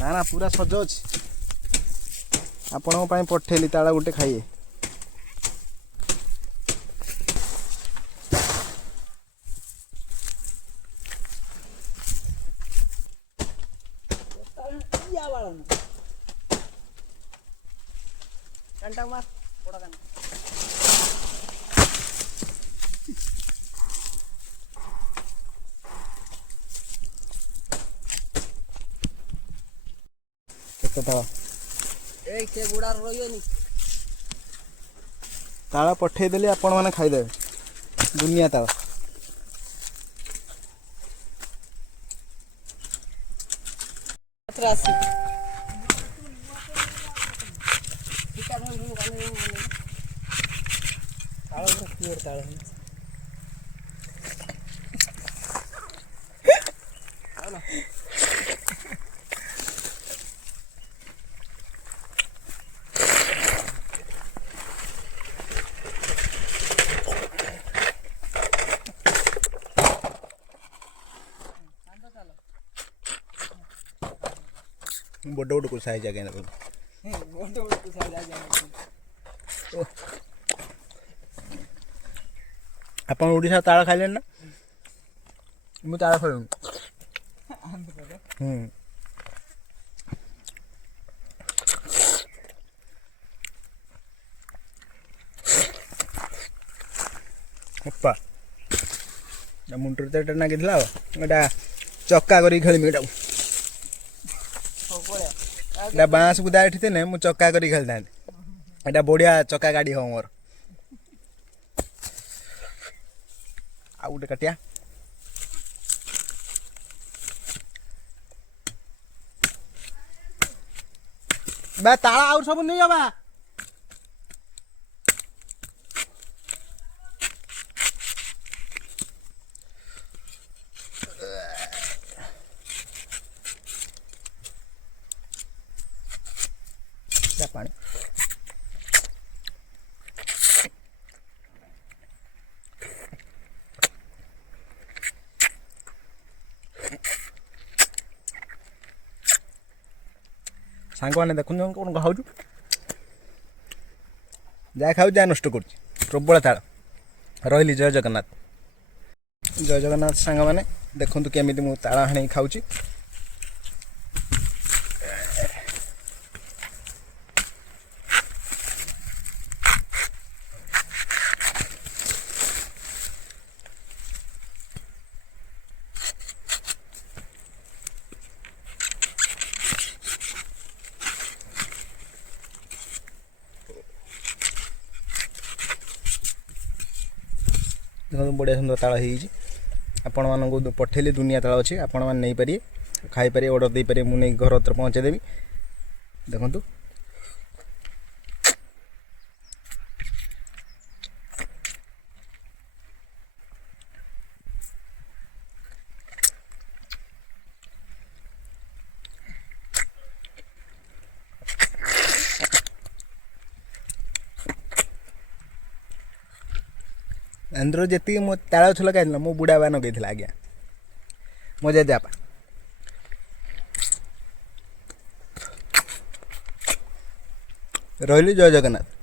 ना ना पूरा सज अच्छी आपण पठेली ताला गोटे खाइए ताला पठेदेली आपण मैंने खाईदे दुनिया ताला बड़ बड़ को साइज आ गया आप ओडिशा ताला खाइले ना मु ताला खाइलु अप्पा मुंटर तो नागिला एटा चक्का करी खेलमी एटा बाँस बुदा एठी ने मु चक्का करी खेलता एटा बढ़िया चक्का गाड़ी हो मोर आ गोटे काटिया बा ताला और सब नहीं जाबा पानी सांग मैंने देखुन कौन खाऊ जहाँ खाऊ जहाँ नष्ट कर प्रबल ताड़ रही जय जगन्नाथ सांग मैंने देखु केमी मु ताड़ा हाणी खाऊ देखो बढ़िया सुंदर ताल आपण मानक पठेली दुनिया ताल अच्छी आपण मैंने नहीं पारे खाई पारे ऑर्डर दे पारे मुझे घर तर पहुँचेदेवी देखु अंदर जी मो ताल गछ लगे मो बुढ़ा बा नगे आज्ञा मो जेजेपा रही जय जगन्नाथ।